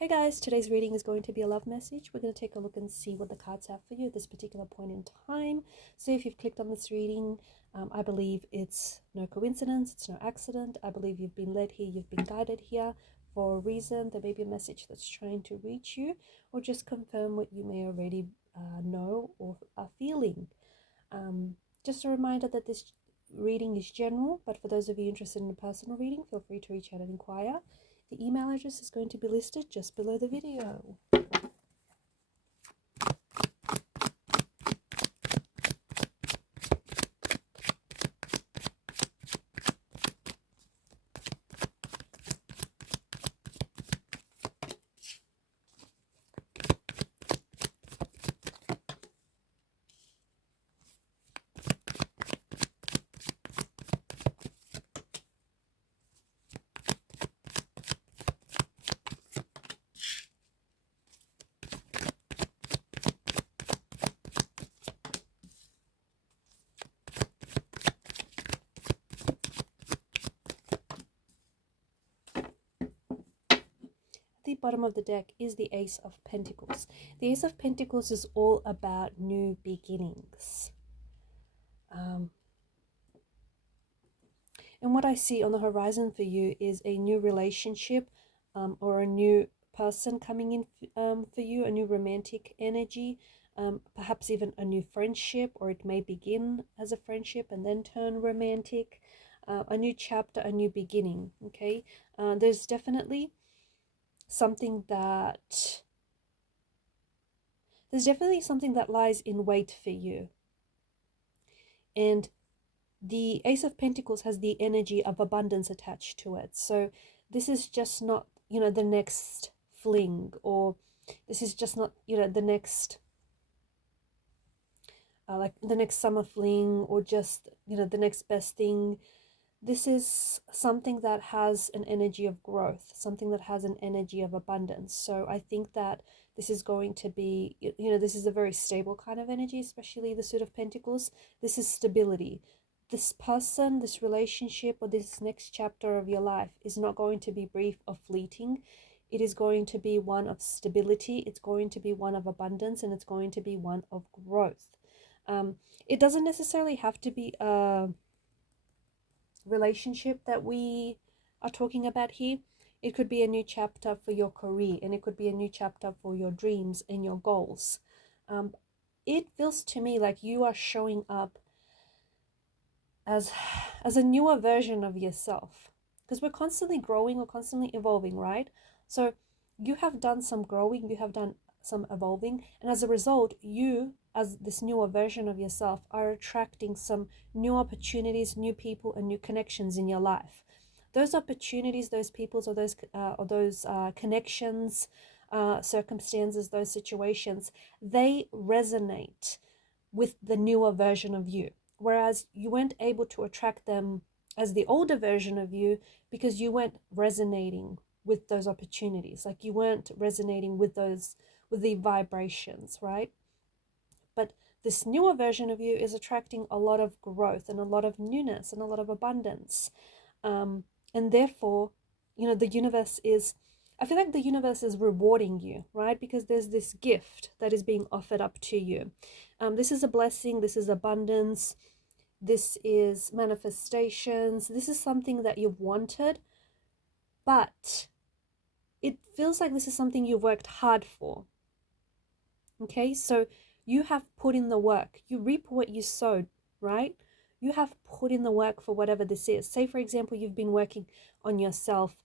Hey guys, today's reading is going to be a love message. We're going to take a look and see what the cards have for you at this particular point in time. So if you've clicked on this reading, I believe it's no coincidence, it's no accident. I believe you've been led here, you've been guided here for a reason. There may be a message that's trying to reach you or just confirm what you may already know or are feeling. Just a reminder that this reading is general, but for those of you interested in a personal reading, feel free to reach out and inquire. The email address is going to be listed just below the video. The bottom of the deck is the Ace of Pentacles. The Ace of Pentacles is all about new beginnings. And what I see on the horizon for you is a new relationship or a new person coming in for you, a new romantic energy, perhaps even a new friendship, or it may begin as a friendship and then turn romantic. A new chapter, a new beginning, okay? There's definitely something that lies in wait for you. And the Ace of Pentacles has the energy of abundance attached to it. So this is just not, the next fling, or this is just not, the next, like the next summer fling, or just, the next best thing. This is something that has an energy of growth, something that has an energy of abundance. So I think that this is going to be, this is a very stable kind of energy, especially the Suit of Pentacles. This is stability. This person, this relationship, or this next chapter of your life is not going to be brief or fleeting. It is going to be one of stability. It's going to be one of abundance, and it's going to be one of growth. It doesn't necessarily have to be a relationship that we are talking about here. It could be a new chapter for your career, and it could be a new chapter for your dreams and your goals. It feels to me like you are showing up as a newer version of yourself, because we're constantly growing, we're constantly evolving, right? So you have done some growing, you have done some evolving, and as a result, you as this newer version of yourself are attracting some new opportunities, new people, and new connections in your life. Those opportunities, those peoples, or those connections, circumstances, those situations, they resonate with the newer version of you. Whereas you weren't able to attract them as the older version of you because you weren't resonating with those opportunities. Like you weren't resonating with the vibrations, right? But this newer version of you is attracting a lot of growth and a lot of newness and a lot of abundance. And therefore, the universe is, I feel like the universe is rewarding you, right? Because there's this gift that is being offered up to you. This is a blessing. This is abundance. This is manifestations. This is something that you've wanted, but it feels like this is something you've worked hard for. Okay, so you have put in the work. You reap what you sowed, right? You have put in the work for whatever this is. Say, for example, you've been working on yourself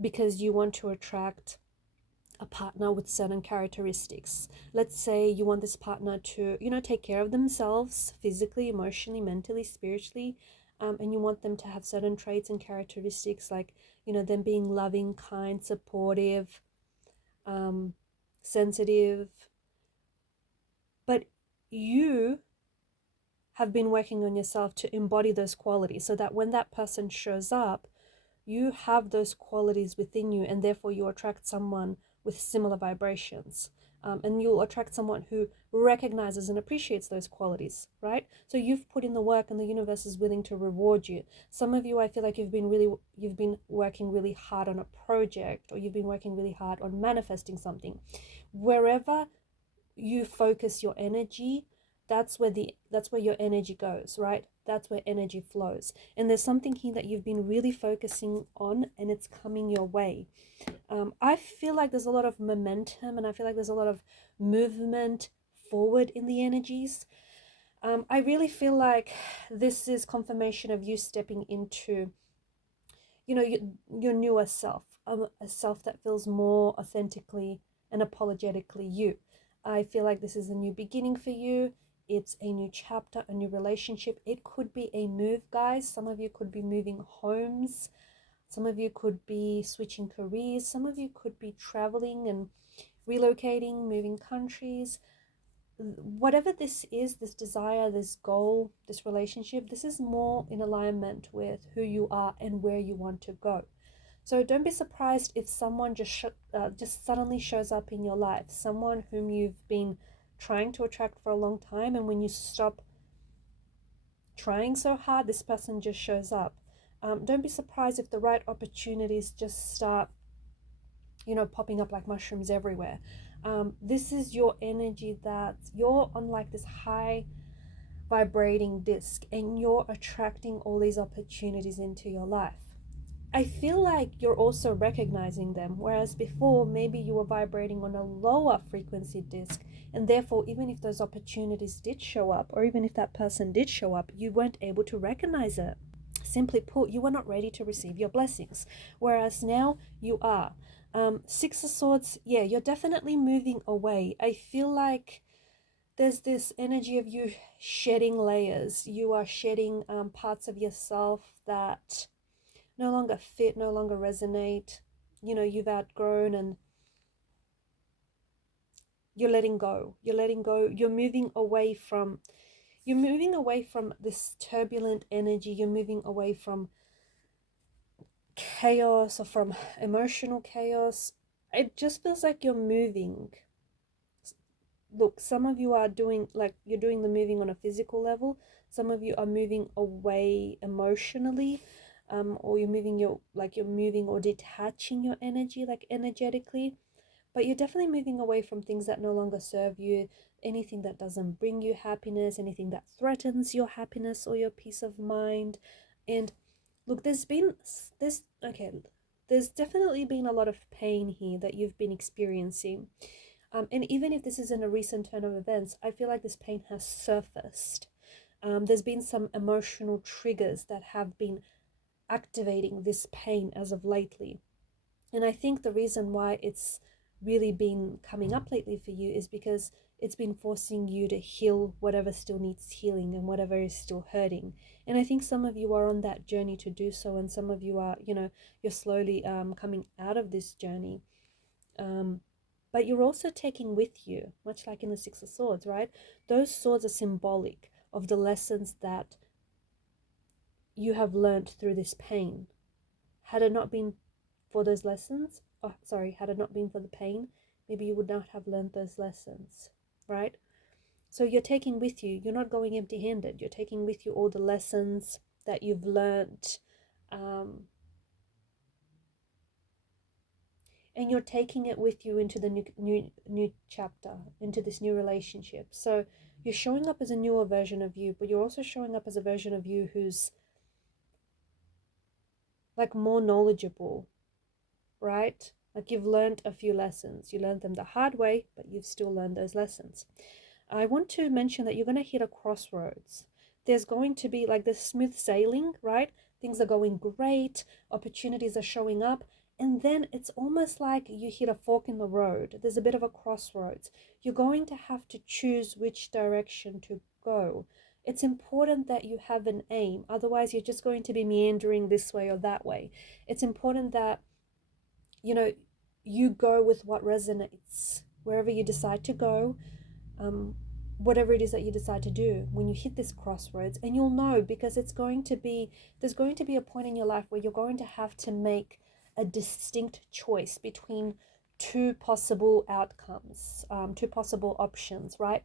because you want to attract a partner with certain characteristics. Let's say you want this partner to, take care of themselves physically, emotionally, mentally, spiritually, and you want them to have certain traits and characteristics like, them being loving, kind, supportive, sensitive. But you have been working on yourself to embody those qualities so that when that person shows up, you have those qualities within you, and therefore you attract someone with similar vibrations. and you'll attract someone who recognizes and appreciates those qualities, right? So you've put in the work and the universe is willing to reward you. Some of you, I feel like you've been working really hard on a project, or you've been working really hard on manifesting something. Wherever you focus your energy, that's where your energy goes, right? That's where energy flows. And there's something here that you've been really focusing on, and it's coming your way. I feel like there's a lot of momentum, and I feel like there's a lot of movement forward in the energies. I really feel like this is confirmation of you stepping into, you know, your newer self, a self that feels more authentically and apologetically you. I feel like this is a new beginning for you. It's a new chapter, a new relationship. It could be a move, guys. Some of you could be moving homes. Some of you could be switching careers. Some of you could be traveling and relocating, moving countries. Whatever this is, this desire, this goal, this relationship, this is more in alignment with who you are and where you want to go. So don't be surprised if someone just suddenly shows up in your life, someone whom you've been trying to attract for a long time, and when you stop trying so hard, this person just shows up. Don't be surprised if the right opportunities just start, you know, popping up like mushrooms everywhere. This is your energy that you're on, like this high vibrating disc, and you're attracting all these opportunities into your life. I feel like you're also recognizing them, whereas before maybe you were vibrating on a lower frequency disc, and therefore even if those opportunities did show up, or even if that person did show up, you weren't able to recognize it. Simply put, you were not ready to receive your blessings, whereas now you are. Six of Swords, yeah, you're definitely moving away. I feel like there's this energy of you shedding layers. You are shedding parts of yourself that no longer fit, no longer resonate. You know, you've outgrown, and you're letting go. You're letting go. You're moving away from this turbulent energy. You're moving away from chaos, or from emotional chaos. It just feels like you're moving. Look, some of you are doing, like, you're doing the moving on a physical level. Some of you are moving away emotionally, or you're moving or detaching your energy, like energetically. But you're definitely moving away from things that no longer serve you, anything that doesn't bring you happiness, anything that threatens your happiness or your peace of mind. And look, there's definitely been a lot of pain here that you've been experiencing. And even if this isn't a recent turn of events, I feel like this pain has surfaced. There's been some emotional triggers that have been activating this pain as of lately. And I think the reason why it's really been coming up lately for you is because it's been forcing you to heal whatever still needs healing and whatever is still hurting. And I think some of you are on that journey to do so, and some of you are, you know, you're slowly coming out of this journey. But you're also taking with you, much like in the Six of Swords, right? Those swords are symbolic of the lessons that you have learned through this pain. Had it not been for those lessons, had it not been for the pain, maybe you would not have learned those lessons, right? So you're taking with you, you're not going empty-handed, you're taking with you all the lessons that you've learned, and you're taking it with you into the new chapter, into this new relationship. So you're showing up as a newer version of you, but you're also showing up as a version of you who's like more knowledgeable, right? Like you've learned a few lessons. You learned them the hard way, but you've still learned those lessons. I want to mention that you're going to hit a crossroads. There's going to be like this smooth sailing, right? Things are going great, opportunities are showing up, and then it's almost like you hit a fork in the road. There's a bit of a crossroads. You're going to have to choose which direction to go. It's important that you have an aim. Otherwise, you're just going to be meandering this way or that way. It's important that, you know, you go with what resonates. Wherever you decide to go, whatever it is that you decide to do, when you hit this crossroads, and you'll know, because there's going to be a point in your life where you're going to have to make a distinct choice between two possible outcomes, two possible options, right?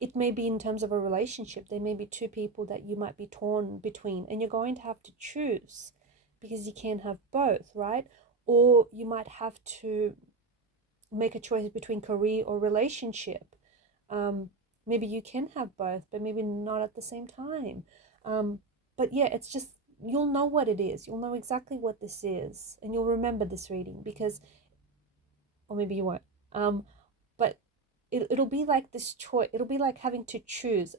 It may be in terms of a relationship. There may be two people that you might be torn between, and you're going to have to choose because you can't have both, right? Or you might have to make a choice between career or relationship. Maybe you can have both, but maybe not at the same time. But yeah, it's just, you'll know what it is. You'll know exactly what this is, and you'll remember this reading because, or maybe you won't. But it'll be like this choice. It'll be like having to choose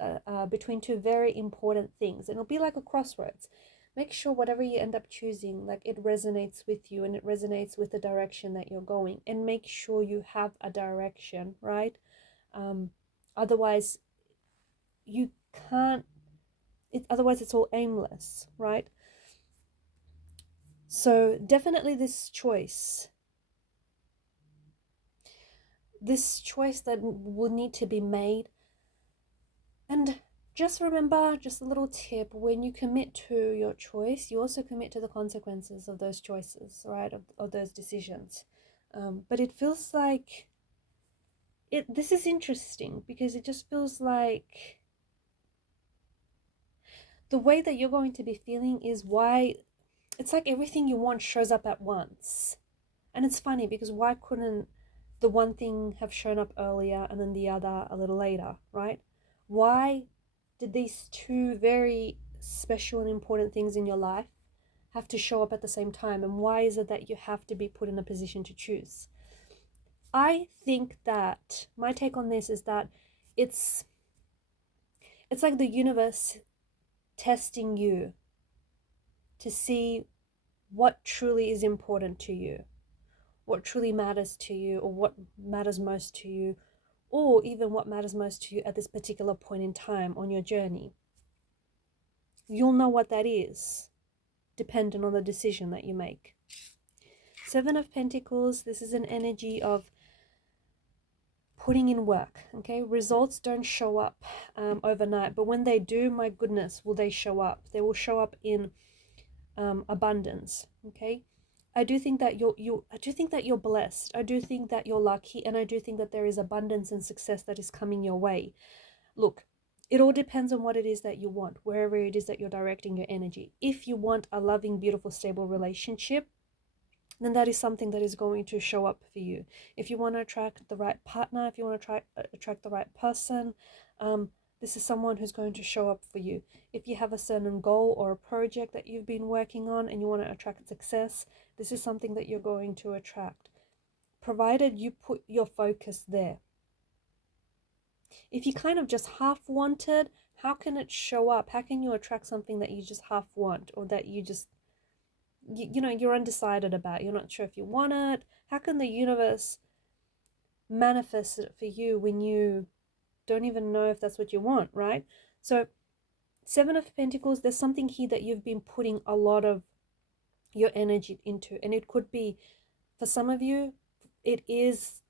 between two very important things. And it'll be like a crossroads. Make sure whatever you end up choosing, like it resonates with you and it resonates with the direction that you're going. And make sure you have a direction, right? Otherwise, you can't. Otherwise, it's all aimless, right? So definitely this choice that will need to be made. And just remember, just a little tip, when you commit to your choice, you also commit to the consequences of those choices, right? Of those decisions. But it feels like this is interesting because it just feels like the way that you're going to be feeling is why it's like everything you want shows up at once. And it's funny because why couldn't the one thing have shown up earlier and then the other a little later, right? Why did these two very special and important things in your life have to show up at the same time? And why is it that you have to be put in a position to choose? I think that my take on this is that it's like the universe testing you to see what truly is important to you, what truly matters to you, or what matters most to you, or even what matters most to you at this particular point in time on your journey. You'll know what that is, dependent on the decision that you make. Seven of Pentacles, this is an energy of putting in work, okay? Results don't show up overnight, but when they do, my goodness, will they show up. They will show up in abundance, okay? I do think that you're blessed. I do think that you're lucky, and I do think that there is abundance and success that is coming your way. Look, it all depends on what it is that you want, wherever it is that you're directing your energy. If you want a loving, beautiful, stable relationship, then that is something that is going to show up for you. If you want to attract the right partner, if you want to attract the right person, this is someone who's going to show up for you. If you have a certain goal or a project that you've been working on and you want to attract success, this is something that you're going to attract, provided you put your focus there. If you kind of just half want it, how can it show up? How can you attract something that you just half want, or that you just, you know, you're undecided about? You're not sure if you want it. How can the universe manifest it for you when you don't even know if that's what you want, right? So Seven of Pentacles, there's something here that you've been putting a lot of your energy into. And it could be, for some of you, it's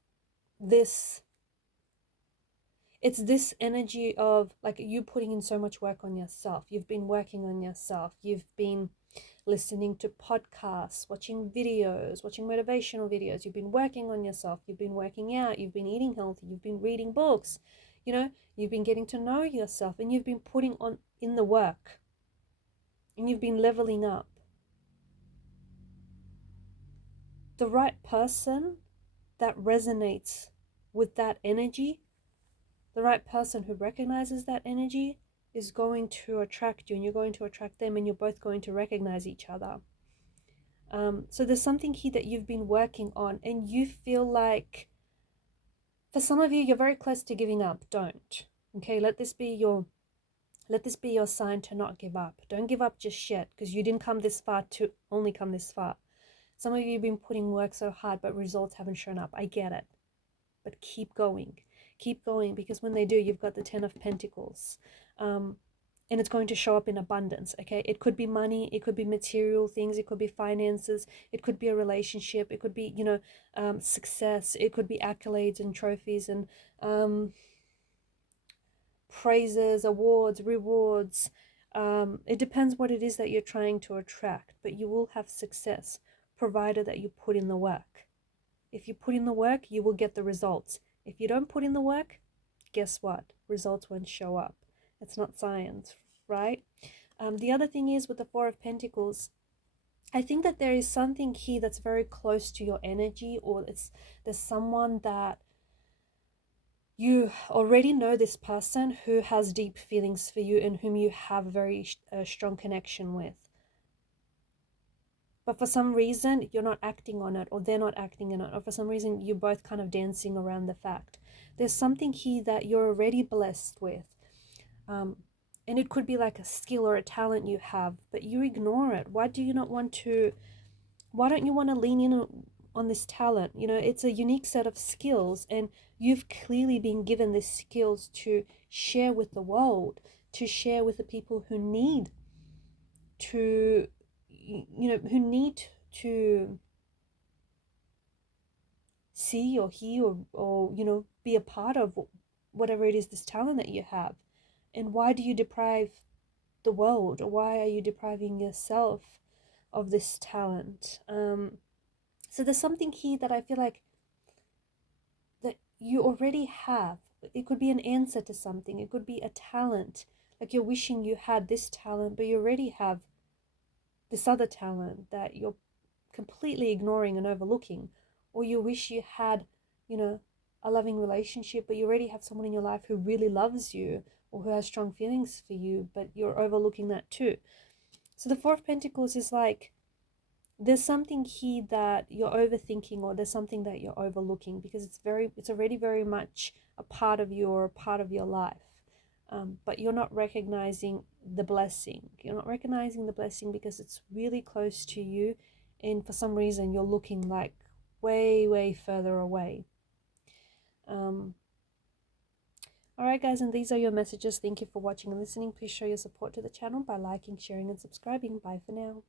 this energy of like you putting in so much work on yourself. You've been working on yourself. You've been listening to podcasts, watching videos, watching motivational videos. You've been working on yourself. You've been working out. You've been eating healthy. You've been reading books. You know, you've been getting to know yourself, and you've been putting on in the work, and you've been leveling up. The right person that resonates with that energy, the right person who recognizes that energy, is going to attract you, and you're going to attract them, and you're both going to recognize each other. So there's something here that you've been working on, and you feel like, for some of you, you're very close to giving up. Don't. Okay, let this be your sign to not give up. Don't give up just yet, because you didn't come this far to only come this far. Some of you have been putting work so hard, but results haven't shown up. I get it. But keep going. Keep going, because when they do, you've got the Ten of Pentacles. And it's going to show up in abundance, okay? It could be money, it could be material things, it could be finances, it could be a relationship, it could be, you know, success, it could be accolades and trophies and praises, awards, rewards. It depends what it is that you're trying to attract, but you will have success, provided that you put in the work. If you put in the work, you will get the results. If you don't put in the work, guess what? Results won't show up. It's not science, right? The other thing is with the Four of Pentacles, I think that there is something here that's very close to your energy, or there's someone that you already know, this person who has deep feelings for you and whom you have a very strong connection with. But for some reason, you're not acting on it, or they're not acting on it, or for some reason, you're both kind of dancing around the fact. There's something here that you're already blessed with. And it could be like a skill or a talent you have, but you ignore it. Why don't you want to lean in on this talent? You know, it's a unique set of skills, and you've clearly been given these skills to share with the world, to share with the people who need to, who need to see or hear or be a part of whatever it is, this talent that you have. And why do you deprive the world, or why are you depriving yourself of this talent? So there's something here that I feel like that you already have. It could be an answer to something. It could be a talent. Like you're wishing you had this talent, but you already have this other talent that you're completely ignoring and overlooking. Or you wish you had, a loving relationship, but you already have someone in your life who really loves you or who has strong feelings for you, but you're overlooking that too. So the Four of Pentacles is like, there's something here that you're overthinking, or there's something that you're overlooking, because it's already very much a part of you or a part of your life. But you're not recognizing the blessing. You're not recognizing the blessing because it's really close to you, and for some reason you're looking like way, way further away. Alright guys, and these are your messages. Thank you for watching and listening. Please show your support to the channel by liking, sharing and subscribing. Bye for now.